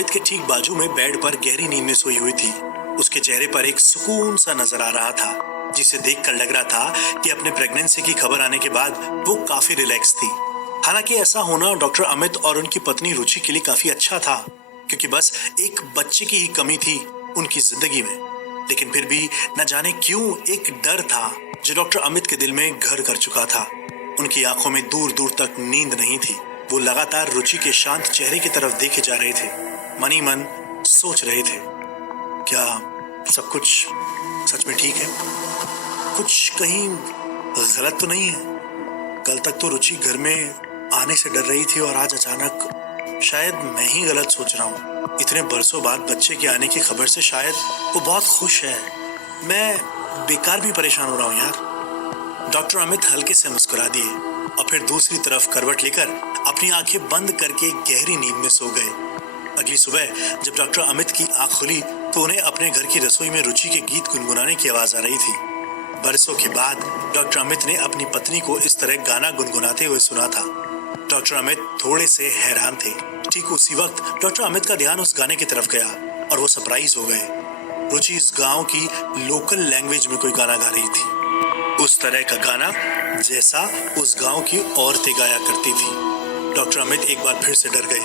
अमित के ठीक बाजू में बेड पर गहरी नींद में सोई हुई थी। उसके चेहरे पर एक सुकून सा नजर आ रहा था, जिसे देखकर लग रहा था कि अपने प्रेगनेंसी की खबर आने के बाद वो काफी रिलैक्स थी। हालांकि ऐसा होना डॉक्टर अमित और उनकी पत्नी रुचि के लिए काफी अच्छा था, क्योंकि बस एक बच्चे की ही कमी थी उनकी जिंदगी में। लेकिन फिर भी न जाने क्यों एक डर था जो डॉक्टर अमित के दिल में घर कर चुका था। उनकी आंखों में दूर दूर तक नींद नहीं थी। वो लगातार रुचि के शांत चेहरे की तरफ देखे जा रहे थे, मन ही मन सोच रहे थे, क्या सब कुछ सच में ठीक है? कुछ कहीं गलत तो नहीं है? कल तक तो रुचि घर में आने से डर रही थी और आज अचानक शायद मैं ही गलत सोच रहा हूँ। इतने बरसों बाद बच्चे के आने की खबर से शायद वो बहुत खुश है। मैं बेकार भी परेशान हो रहा हूँ यार। डॉक्टर अमित हल्के से मुस्कुरा दिए और फिर दूसरी तरफ करवट लेकर अपनी आंखें बंद करके गहरी नींद में सो गए। अगली सुबह जब डॉक्टर अमित की आंख खुली तो उन्हें अपने घर की रसोई में रुचि के गीत गुनगुनाने की आवाज आ रही थी। बरसों के बाद डॉक्टर अमित ने अपनी पत्नी को इस तरह गाना गुनगुनाते हुए सुना था। डॉक्टर अमित थोड़े से हैरान थे। ठीक उसी वक्त डॉक्टर अमित का ध्यान उस गाने की तरफ गया और वो सरप्राइज हो गए। रुचि इस गांव की लोकल लैंग्वेज में कोई गाना गा रही थी, उस तरह का गाना जैसा उस गांव की औरतें गाया करती थी। डॉक्टर अमित एक बार फिर से डर गए।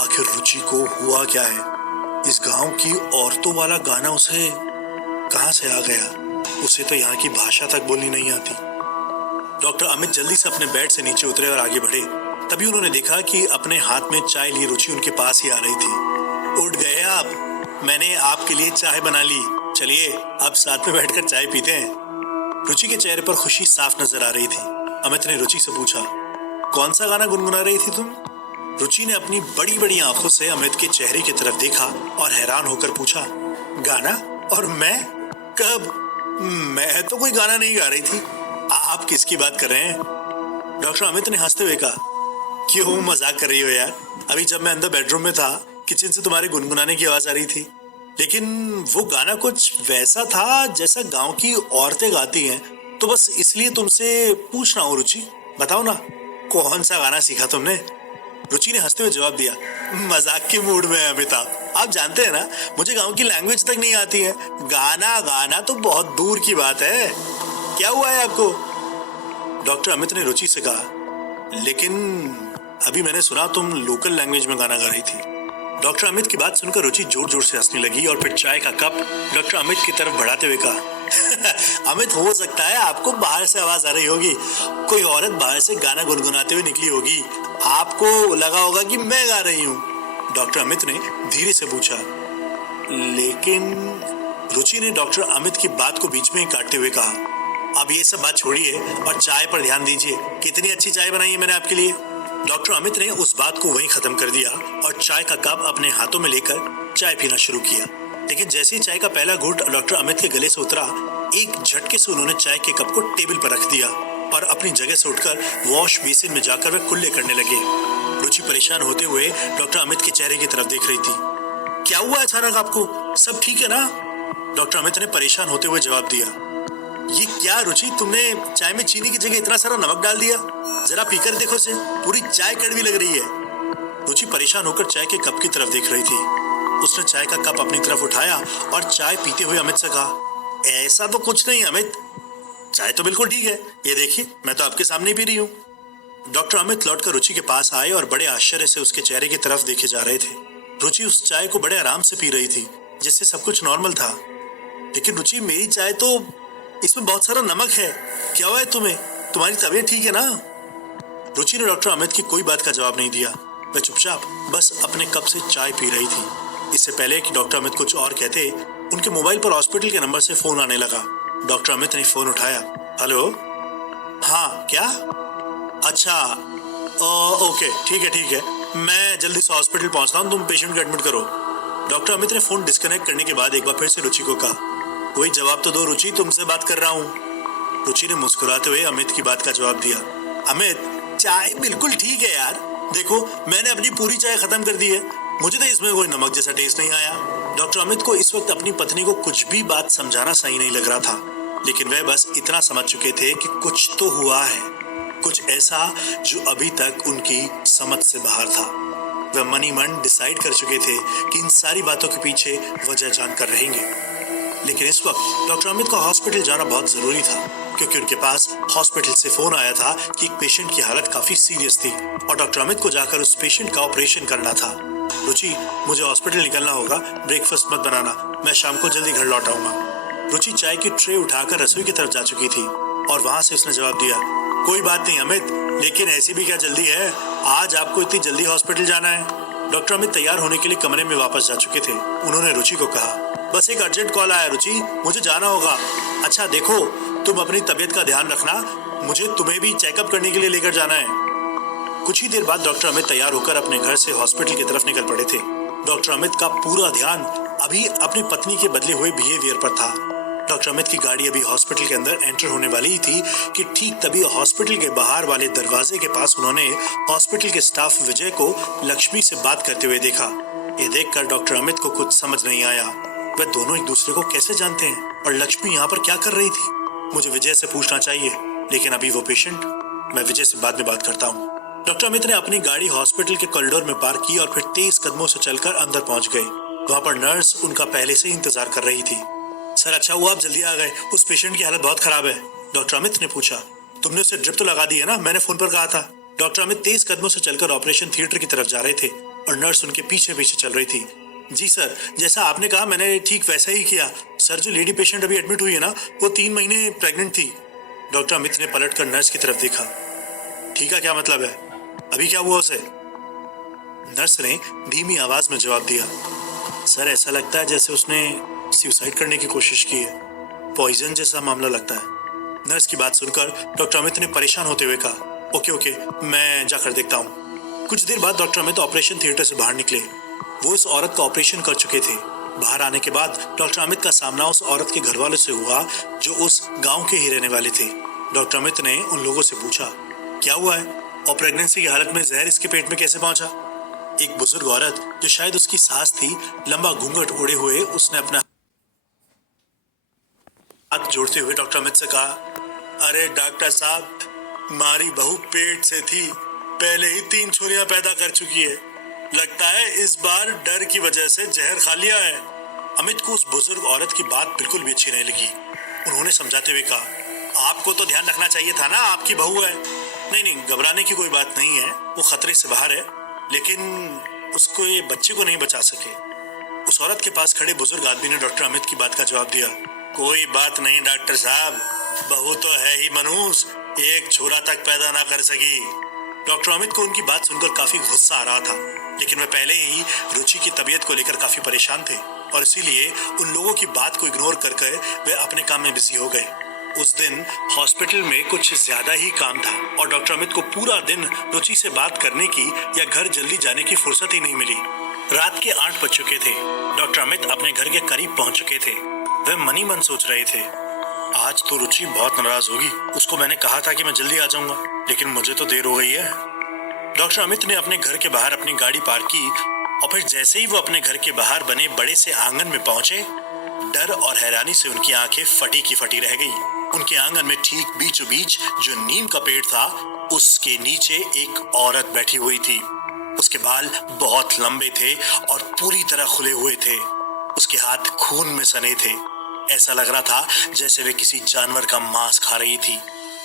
आखिर रुचि को हुआ क्या है? इस गांव की औरतों वाला गाना उसे कहां से आ गया? उसे तो यहाँ की भाषा तक बोलनी नहीं आती। डॉक्टर अमित जल्दी से अपने बेड से नीचे उतरे और आगे बढ़े। तभी उन्होंने देखा कि अपने हाथ में चाय लिए रुचि उनके पास ही आ रही थी। उठ गए आप? मैंने आपके लिए चाय बना ली, चलिए अब साथ में बैठकर चाय पीते हैं। रुचि के चेहरे पर खुशी साफ नजर आ रही थी। अमित ने रुचि से पूछा, कौन सा गाना गुनगुना रही थी तुम? रुचि ने अपनी बड़ी बड़ी आंखों से अमित के चेहरे की तरफ देखा और हैरान होकर पूछा, गाना? और मैं? कब? मैं तो कोई गाना नहीं गा रही थी। आप किसकी बात कर रहे हैं? डॉक्टर अमित ने हंसते हुए कहा, क्यों मजाक कर रही हो यार? अभी जब मैं अंदर बेडरूम में था, किचन से तुम्हारे गुनगुनाने की आवाज आ रही थी, लेकिन वो गाना कुछ वैसा था जैसा गांव की औरतें गाती हैं, तो बस इसलिए तुमसे पूछ रहा हूँ रुचि, बताओ ना कौन सा गाना सीखा तुमने? रुचि ने हंसते हुए जवाब दिया, मजाक के मूड में है अमिताभ, आप जानते हैं ना मुझे गांव की लैंग्वेज तक नहीं आती है, गाना गाना तो बहुत दूर की बात है। क्या हुआ है आपको? डॉक्टर अमित ने रुचि से कहा, लेकिन अभी मैंने सुना तुम लोकल लैंग्वेज में गाना गा रही थी। डॉक्टर अमित की बात सुनकर रुचि जोर जोर से हंसने लगी और फिर चाय का कप डॉक्टर अमित की तरफ बढ़ाते हुए कहा, अमित हो सकता है आपको बाहर से आवाज आ रही होगी, कोई औरत बाहर से गाना गुनगुनाते हुए निकली होगी, आपको लगा होगा कि मैं गा रही हूँ। डॉक्टर अमित ने धीरे से पूछा, लेकिन रुचि ने डॉक्टर अमित की बात को बीच में ही काटते हुए कहा, अब ये सब बात छोड़िए और चाय पर ध्यान दीजिए, कितनी अच्छी चाय बनाई है मैंने आपके लिए। डॉक्टर अमित ने उस बात को वहीं खत्म कर दिया और चाय का कप अपने हाथों में लेकर चाय पीना शुरू किया। लेकिन जैसे ही चाय का पहला घूंट डॉक्टर अमित के गले से उतरा, एक झटके से उन्होंने चाय के कप को टेबल पर रख दिया और अपनी जगह से उठकर वॉश बेसिन में जाकर वे कुल्ले करने लगे। रुचि परेशान होते हुए डॉक्टर अमित के चेहरे की तरफ देख रही थी। क्या हुआ अचानक आपको? सब ठीक है ना? डॉक्टर अमित ने परेशान होते हुए जवाब दिया, ये क्या रुचि, तुमने चाय में चीनी की जगह इतना सारा नमक डाल दिया, जरा पीकर देखो से, पूरी चाय कड़वी लग रही है। रुचि परेशान होकर चाय के कप की तरफ देख रही थी। उसने चाय का कप अपनी तरफ उठाया और चाय पीते हुए अमित से कहा, ऐसा तो कुछ नहीं अमित, चाय तो बिल्कुल ठीक है, ये देखिए मैं तो आपके सामने पी रही हूँ। डॉक्टर अमित लौटकर रुचि के पास आए और बड़े आश्चर्य से उसके चेहरे की तरफ देखे जा रहे थे। रुचि उस चाय को बड़े आराम से पी रही थी, जिससे सब कुछ नॉर्मल था। लेकिन रुचि, मेरी चाय तो इसमें बहुत सारा नमक है, क्या हुआ है तुम्हें? तुम्हारी तबीयत ठीक है ना? रुचि ने डॉक्टर अमित की कोई बात का जवाब नहीं दिया। वह चुपचाप बस अपने कप से चाय पी रही थी। इससे पहले कि डॉक्टर अमित कुछ और कहते, उनके मोबाइल पर हॉस्पिटल के नंबर से फोन आने लगा। डॉक्टर अमित ने फोन उठाया। हेलो, हाँ क्या? अच्छा, ओके ठीक है, मैं जल्दी से हॉस्पिटल पहुंचता हूँ, तुम पेशेंट को एडमिट करो। डॉक्टर अमित ने फोन डिस्कनेक्ट करने के बाद एक बार फिर से रुचि को कहा, कोई जवाब तो दो रुचि, तुमसे बात कर रहा हूँ। रुचि ने मुस्कुराते हुए अमित की बात का जवाब दिया, अमित चाय बिल्कुल ठीक है यार, देखो मैंने अपनी पूरी चाय खत्म कर दी है, मुझे तो इसमें कोई नमक जैसा टेस्ट नहीं आया। डॉक्टर अमित को इस वक्त अपनी पत्नी को कुछ भी बात समझाना सही नहीं लग रहा था, लेकिन वह बस इतना समझ चुके थे कि कुछ तो हुआ है, कुछ ऐसा जो अभी तक उनकी समझ से बाहर था। वे मनी मन डिसाइड कर चुके थे कि इन सारी बातों के पीछे वजह जानकर रहेंगे। लेकिन इस वक्त डॉक्टर अमित को हॉस्पिटल जाना बहुत जरूरी था, क्योंकि उनके पास हॉस्पिटल से फोन आया था कि एक पेशेंट की हालत काफी सीरियस थी और डॉक्टर अमित को जाकर उस पेशेंट का ऑपरेशन करना था। रुचि, मुझे हॉस्पिटल निकलना होगा, ब्रेकफास्ट मत बनाना, मैं शाम को जल्दी घर लौट आऊंगा। रुचि चाय की ट्रे उठाकर रसोई की तरफ जा चुकी थी और वहां से उसने जवाब दिया, कोई बात नहीं अमित, लेकिन ऐसी भी क्या जल्दी है, आज आपको इतनी जल्दी हॉस्पिटल जाना है। डॉक्टर अमित तैयार होने के लिए कमरे में वापस जा चुके थे। उन्होंने रुचि को कहा, बस एक अर्जेंट कॉल आया रुचि, मुझे जाना होगा। अच्छा देखो, तुम अपनी तबीयत का ध्यान रखना, मुझे तुम्हें भी चेकअप करने के लिए लेकर जाना है। कुछ ही देर बाद डॉक्टर अमित तैयार होकर अपने घर से हॉस्पिटल की तरफ निकल पड़े थे। डॉक्टर अमित का पूरा ध्यान अभी अपनी पत्नी के बदले हुए बिहेवियर पर था। डॉक्टर अमित की गाड़ी अभी हॉस्पिटल के अंदर एंटर होने वाली ही थी कि ठीक तभी हॉस्पिटल के बाहर वाले दरवाजे के पास उन्होंने हॉस्पिटल के स्टाफ विजय को लक्ष्मी से बात करते हुए देखा। ये देखकर डॉक्टर अमित को कुछ समझ नहीं आया, वे दोनों एक दूसरे को कैसे जानते हैं और लक्ष्मी यहाँ पर क्या कर रही थी। मुझे विजय से पूछना चाहिए, लेकिन अभी वो पेशेंट, मैं विजय से बाद में बात करता हूँ। डॉक्टर अमित ने अपनी गाड़ी हॉस्पिटल के कॉरिडोर में पार्क की और फिर तेज कदमों से चलकर अंदर पहुंच गए। वहां पर नर्स उनका पहले से ही इंतजार कर रही थी। सर, अच्छा हुआ आप जल्दी आ गए, उस पेशेंट की हालत बहुत खराब है। डॉक्टर अमित ने पूछा, तुमने उसे ड्रिप तो लगा दी है ना, मैंने फोन पर कहा था। डॉक्टर अमित तेज कदमों से चलकर ऑपरेशन थिएटर की तरफ जा रहे थे और नर्स उनके पीछे पीछे चल रही थी। जी सर, जैसा आपने कहा मैंने ठीक वैसा ही किया। सर, जो लेडी पेशेंट अभी एडमिट हुई है ना, वो 3 महीने प्रेग्नेंट थी। डॉक्टर अमित ने पलटकर नर्स की तरफ देखा। ठीक है, क्या मतलब है, अभी क्या हुआ उसे? नर्स ने धीमी आवाज में जवाब दिया, सर ऐसा लगता है जैसे उसने सुसाइड करने की कोशिश की है, पॉइजन जैसा मामला लगता है। नर्स की बात सुनकर डॉक्टर अमित ने परेशान होते हुए कहा, ओके ओके, मैं जाकर देखता हूँ। कुछ देर बाद डॉक्टर अमित ऑपरेशन थिएटर से बाहर निकले। वो इस औरत का ऑपरेशन कर चुके थे। बाहर आने के बाद डॉक्टर अमित का सामना उस औरत के घर वालों से हुआ जो उस गांव के ही रहने वाले थे। डॉक्टर अमित ने उन लोगों से पूछा, क्या हुआ है और प्रेगनेंसी की हालत में जहर इसके पेट में कैसे पहुंचा? एक बुजुर्ग औरत जो शायद उसकी सास थी, लंबा घूंघट ओढ़े हुए, उसने अपना हाथ जोड़ते हुए डॉक्टर अमित से कहा, अरे डॉक्टर साहब, हमारी बहू पेट से थी, पहले ही 3 छोरियां पैदा कर चुकी है, लगता है इस बार डर की वजह से जहर खा लिया है। अमित को उस बुजुर्ग औरत की बात बिल्कुल भी अच्छी नहीं लगी। उन्होंने समझाते हुए कहा, आपको तो ध्यान रखना चाहिए था ना, आपकी बहू है। नहीं, घबराने की कोई बात नहीं है, वो खतरे से बाहर है, लेकिन उसको, ये बच्चे को नहीं बचा सके। उस औरत के पास खड़े बुजुर्ग आदमी ने डॉक्टर अमित की बात का जवाब दिया, कोई बात नहीं डॉक्टर साहब, बहू तो है ही मनुष्य, एक छोरा तक पैदा ना कर सकी। डॉक्टर अमित को उनकी बात सुनकर काफी गुस्सा आ रहा था, लेकिन वे पहले ही रुचि की तबीयत को लेकर काफी परेशान थे और इसीलिए उन लोगों की बात को इग्नोर करके वे अपने काम में बिजी हो गए। उस दिन हॉस्पिटल में कुछ ज्यादा ही काम था और डॉक्टर अमित को पूरा दिन रुचि से बात करने की या घर जल्दी जाने की फुर्सत ही नहीं मिली। रात के 8 बज चुके थे। डॉक्टर अमित अपने घर के करीब पहुंच चुके थे। वे मनी मन सोच रहे थे, आज तो रुचि बहुत नाराज होगी, उसको मैंने कहा था कि मैं जल्दी आ जाऊंगा, लेकिन मुझे तो देर हो गई है। डॉक्टर अमित ने अपने घर के बाहर अपनी गाड़ी पार्क की और फिर जैसे ही वो अपने घर के बाहर बने बड़े से आंगन में पहुंचे, डर और हैरानी से उनकी आंखें फटी की फटी रह गई। उनके आंगन में ठीक बीचों बीच जो नीम का पेड़ था, उसके नीचे एक औरत बैठी हुई थी। उसके बाल बहुत लंबे थे और पूरी तरह खुले हुए थे। उसके हाथ खून में सने थे। ऐसा लग रहा था जैसे वे किसी जानवर का मांस खा रही थी,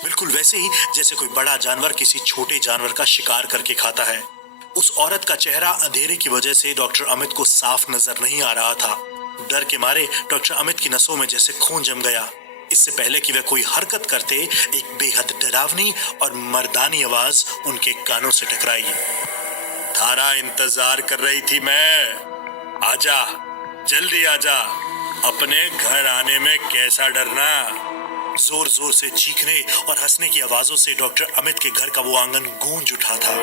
बिल्कुल वैसे ही जैसे कोई बड़ा जानवर किसी छोटे जानवर का शिकार करके खाता है। उस औरत का चेहरा अंधेरे की वजह से डॉक्टर अमित को साफ नजर नहीं आ रहा था। डर के मारे डॉक्टर अमित की नसों में जैसे खून जम गया। इससे पहले कि वे कोई हरकत करते, एक बेहद डरावनी और मर्दानी आवाज उनके कानों से टकराई। थारा इंतजार कर रही थी मैं, आजा, जल्दी आजा, अपने घर आने में कैसा डरना। जोर जोर से चीखने और हंसने की आवाजों से डॉक्टर अमित के घर का वो आंगन गूंज उठा था।